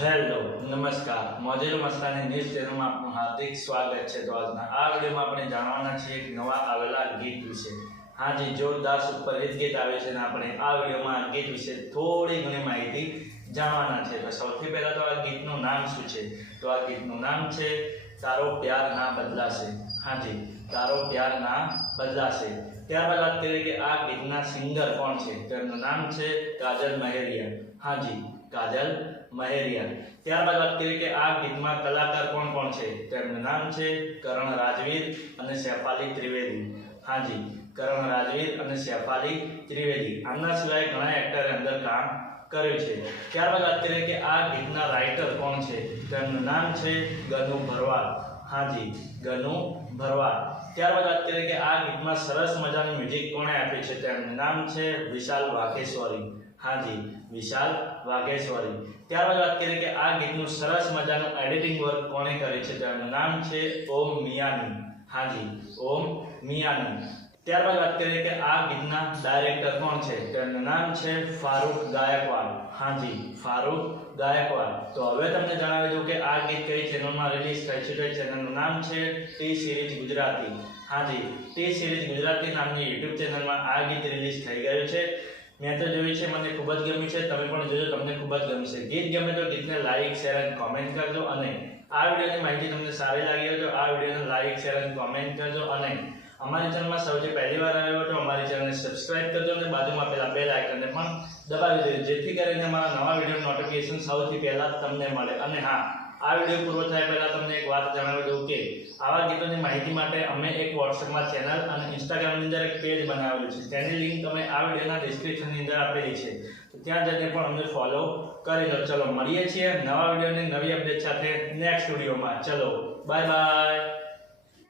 Hello નમસ્કાર મોજેલો Mastani news ચેનલમાં આપનું હાર્દિક સ્વાગત છે। તો આજના આ વિડીયોમાં આપણે જાણવાના છીએ એક નવા આવેલા ગીત વિશે। હાજી, જોરદાર સુપર હિટ ગીત આવે છે અને આપણે આ વિડીયોમાં આ ગીત વિશે થોડી ઘણી માહિતી જાણવાના છે। તો સૌથી પહેલા તો આ ગીતનું નામ શું છે? તો આ ગીતનું નામ છે તારો પ્યાર ના બદલાશે। હાજી, તારો પ્યાર ના બદલાશે। ત્યારબાદ વાત કરીએ કે આ ગીતના સિંગર કોણ છે? તો એમનું નામ છે કાજલ મહેરિયા। હાજી, કાજલ મહેરિયા। ત્યારબાદ વાત કરીએ કે આ ગીતમાં કલાકાર કોણ કોણ છે? તો એમનું નામ છે કરણ રાજવીર અને શેફાલી ત્રિવેદી। હાજી, કરણ રાજવીર અને શેફાલી ત્રિવેદી। આના સિવાય ઘણા એક્ટરે અંદર કામ કર્યું છે। ત્યારબાદ વાત કરીએ કે આ ગીતના રાઇટર કોણ છે? તો એમનું નામ છે ગનુ ભરવાડ। હાજી, ગનુ ભરવાડ। ત્યારબાદ વાત કરીએ કે આ ગીતમાં સરસ મજાનું મ્યુઝિક કોણે આપ્યું છે? તો એમનું નામ છે વિશાલ વાઘેશ્વરી। હાજી, વિશાલ વાઘેશ્વરી। ત્યારબાદ વાત કરીએ કે આ ગીતનું સરસ મજાનું એડિટિંગ વર્ક કોણે કર્યું છે? તો એમનું નામ છે ઓમ મિયાની। હાજી, ઓમ મિયાની। ત્યારબાદ વાત કરીએ કે આ ગીતના ડાયરેક્ટર કોણ છે? તો એમનું નામ છે ફારૂક ગાયકવાડ। હાજી, ફારૂક ગાયકવાડ। તો હવે તમને જણાવી દઉં કે આ ગીત કઈ ચેનલમાં રિલીઝ થાય છે? તો એ ચેનલનું નામ છે ટી સિરીઝ ગુજરાતી। હાજી, ટી સિરીઝ ગુજરાતી નામની યુટ્યુબ ચેનલમાં આ ગીત રિલીઝ થઈ ગયું છે। મેં તો જોયું છે, મને ખૂબ જ ગમ્યું છે। તમે પણ જોજો, તમને ખૂબ જ ગમશે। ગીત ગમે તો ગીતને લાઈક શેર અને કોમેન્ટ કરજો અને આ વિડીયોની માહિતી તમને સારી લાગી હોય તો આ વિડીયોને લાઈક શેર અને કોમેન્ટ કરજો અને અમારી ચેનલમાં સૌથી પહેલી વાર આવ્યો તો અમારી ચેનલને સબસ્ક્રાઇબ કરજો અને બાજુમાં આપેલા બેલ આઇકનને પણ દબાવી દેજો, જેથી કરીને અમારા નવા વિડીયો નોટિફિકેશન સૌથી પહેલા તમને મળે। અને હા, આ વિડીયો પૂરો થાય પહેલા તમને એક વાત જણાવી દઉં કે આવા ગીતોની માહિતી માટે અમે એક વોટ્સએપમાં ચેનલ અને ઇન્સ્ટાગ્રામની અંદર એક પેજ બનાવેલું છે, તેની લિંક તમે આ વિડીયોના ડિસ્ક્રિપ્શનની અંદર આપેલી છે, તો ત્યાં જઈને પણ અમને ફોલો કરી લો। ચલો મળીએ છીએ નવા વિડીયોની નવી અપડેટ સાથે નેક્સ્ટ વિડીયોમાં। ચલો બાય બાય।